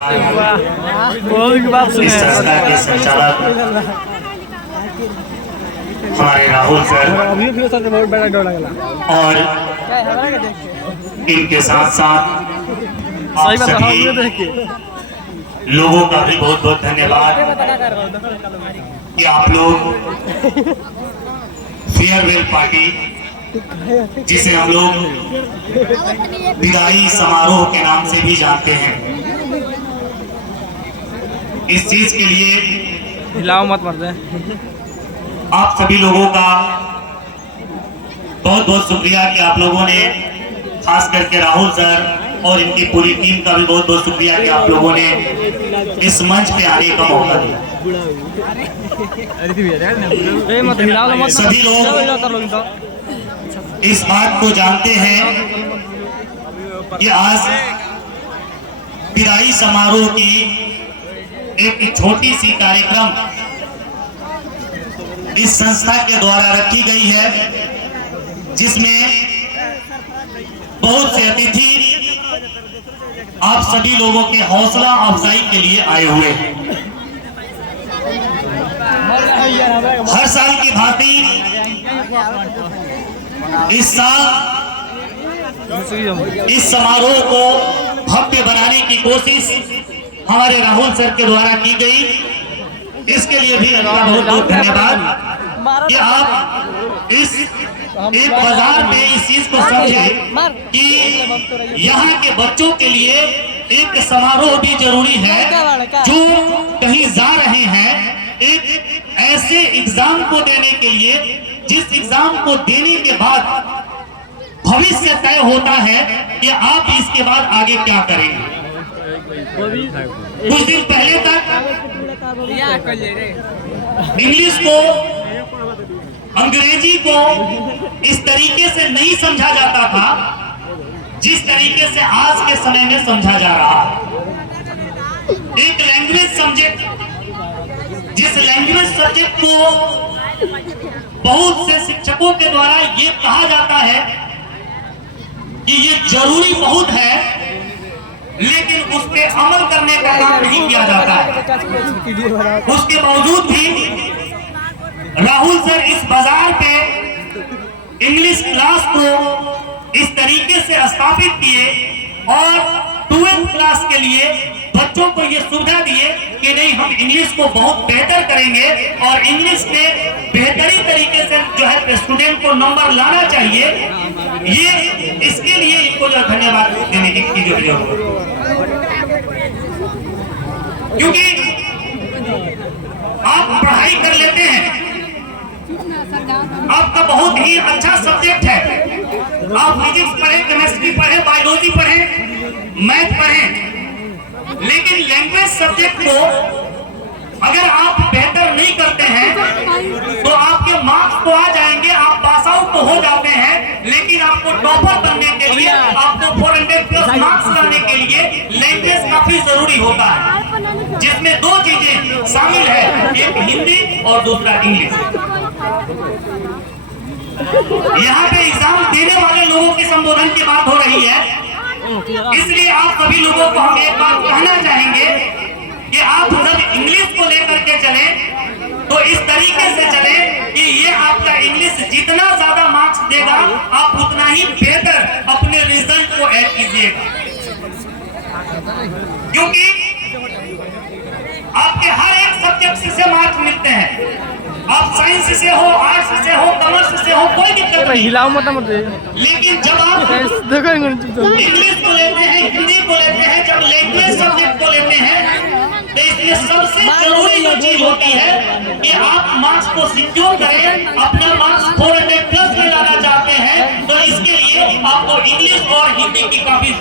इस संस्था के संचालक हमारे राहुल सर और इनके साथ साथ आप सभी लोगों का भी बहुत बहुत धन्यवाद कि आप लोग फेयरवेल पार्टी, जिसे हम लोग विदाई समारोह के नाम से भी जानते हैं, इस चीज के लिए हिलाओ मत मरते आप सभी लोगों का बहुत बहुत शुक्रिया कि आप लोगों ने, खास करके राहुल सर और इनकी पूरी टीम का भी बहुत बहुत शुक्रिया कि आप लोगों ने इस मंच पे आने का मौका दिया। सभी लोग इस बात को जानते हैं कि आज विदाई समारोह की एक छोटी सी कार्यक्रम इस संस्था के द्वारा रखी गई है, जिसमें बहुत से अतिथि आप सभी लोगों के हौसला अफजाई के लिए आए हुए हैं। हर साल की भांति इस साल इस समारोह को भव्य बनाने की कोशिश हमारे राहुल सर के द्वारा की गई। इसके लिए भी आपका बहुत बहुत धन्यवाद कि आप इस एक बाजार में इस चीज को समझे कि यहाँ के बच्चों के लिए एक समारोह भी जरूरी है, जो कहीं जा रहे हैं एक ऐसे एग्जाम को देने के लिए, जिस एग्जाम को देने के बाद भविष्य तय होता है कि आप इसके बाद आगे क्या करेंगे। कुछ दिन पहले तक इंग्लिश को, अंग्रेजी को इस तरीके से नहीं समझा जाता था जिस तरीके से आज के समय में समझा जा रहा है। एक लैंग्वेज सब्जेक्ट, जिस लैंग्वेज सब्जेक्ट को बहुत से शिक्षकों के द्वारा ये कहा जाता है कि ये जरूरी बहुत है, लेकिन उस पे अमल करने का काम नहीं किया जाता है। उसके बावजूद भी राहुल सर इस बाजार पे इंग्लिश क्लास को इस तरीके से स्थापित किए और 12th क्लास के लिए बच्चों को ये सुविधा दिए कि नहीं, हम इंग्लिश को बहुत बेहतर करेंगे और इंग्लिश में बेहतरीन तरीके से जो है स्टूडेंट को नंबर लाना चाहिए। ये इसके लिए इनको जो धन्यवाद देने की जो क्योंकि आप पढ़ाई कर लेते हैं, आपका बहुत ही अच्छा सब्जेक्ट है, आप फिजिक्स पढ़े, केमिस्ट्री पढ़े, बायोलॉजी पढ़े, मैथ पढ़े, लेकिन लैंग्वेज सब्जेक्ट को अगर आप बेहतर नहीं करते हैं तो आपके मार्क्स तो आ जाएंगे, आप पास आउट तो हो जाते हैं, लेकिन आपको टॉपर बनने के लिए, आपको 400+ मार्क्स लाने के लिए लैंग्वेज काफी जरूरी होता है, जिसमें दो चीजें शामिल है, एक हिंदी और दूसरा इंग्लिश। यहाँ पे एग्जाम देने वाले लोगों के संबोधन की बात हो रही है, इसलिए आप सभी लोगों को हम एक बात कहना चाहेंगे कि आप जब इंग्लिश को लेकर के चले तो इस तरीके से चले कि ये आपका इंग्लिश जितना ज्यादा मार्क्स देगा, आप उतना ही बेहतर अपने रिजल्ट को ऐड कीजिएगा, क्योंकि आपके हर एक सब्जेक्ट से मार्क्स मिलते हैं। आप साइंस से हो, आर्ट्स से हो, कॉमर्स से हो, कोई दिक्कत नहीं, हिलाओ मत मत। लेकिन जब आप इंग्लिश को लेते हैं, हिंदी को लेते हैं, जब लैंग्वेज सब्जेक्ट को लेते हैं, तो इसमें सबसे जरूरी जो चीज होती है कि आप मार्क्स को सिक्योर करें, अपना मार्क्स 400+ में लाना चाहते हैं, तो इसके लिए आपको इंग्लिश और हिंदी की काफी